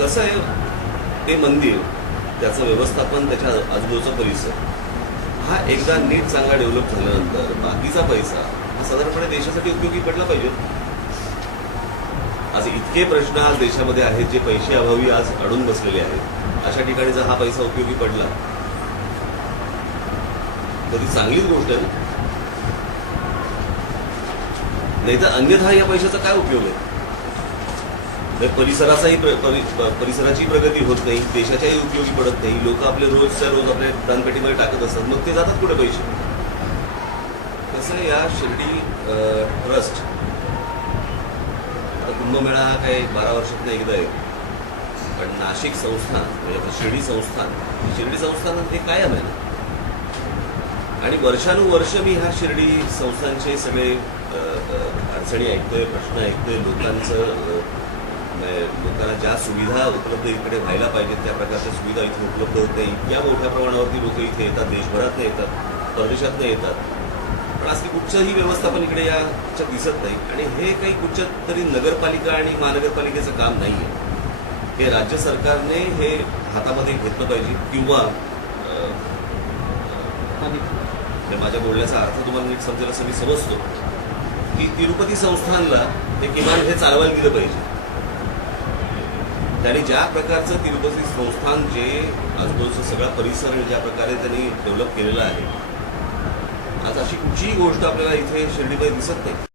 कसं आहे ते मंदिर त्याचं व्यवस्थापन त्याच्या आजूबाजूचा परिसर हा एकदा नीट चांगला डेव्हलप झाल्यानंतर बाकीचा पैसा हा साधारणपणे देशासाठी उपयोगी पडला पाहिजे. आज इतके प्रश्न आज देशामध्ये आहेत जे पैसे अभावी आज अडून बसलेले आहेत. अशा ठिकाणी जर हा पैसा उपयोगी पडला तर ती चांगलीच गोष्ट आहे नाही तर अन्यथा या पैशाचा काय उपयोग आहे? परिसराचाही प्र- परिसराची प्रगती होत नाही देशाच्याही उपयोगी पडत नाही लोक आपले रोजच्या रोज आपल्या दानपेटीमध्ये टाकत असतात मग ते जातात कुठे पैसे? कसं आहे या शिर्डी ट्रस्ट आता कुंभमेळा हा काही बारा वर्षातनं एकदा आहे. पण नाशिक संस्थान म्हणजे शिर्डी संस्थान शिर्डी संस्थान म्हणजे हे कायम आहे ना आणि वर्षानुवर्ष मी ह्या शिर्डी संस्थांचे सगळे अडचणी ऐकतोय प्रश्न ऐकतोय लोकांचं लोकांना ज्या सुविधा उपलब्ध इकडे व्हायला पाहिजेत त्या प्रकारच्या सुविधा इथे उपलब्ध होत नाही. इतक्या मोठ्या प्रमाणावरती लोक इथे येतात देशभरातनं येतात परदेशातनं येतात. पण असली कुठचंही व्यवस्थापन इकडे याच्या दिसत नाही. आणि हे काही कुठच्या तरी नगरपालिका आणि महानगरपालिकेचं काम नाही आहे हे राज्य सरकारने हे हातामध्ये घेतलं पाहिजे किंवा माझ्या बोलण्याचा अर्थ तुम्हाला नीट समजेल असं मी समजतो. की तिरुपती संस्थानला ते किमान हे चालवायला दिलं पाहिजे. त्यांनी ज्या प्रकारचं तिरुपती संस्थान जे आजूबाजूचा सगळा परिसर ज्या प्रकारे त्यांनी डेव्हलप केलेला आहे आज अशी कुठचीही गोष्ट आपल्याला इथे शिर्डीमध्ये दिसत नाही.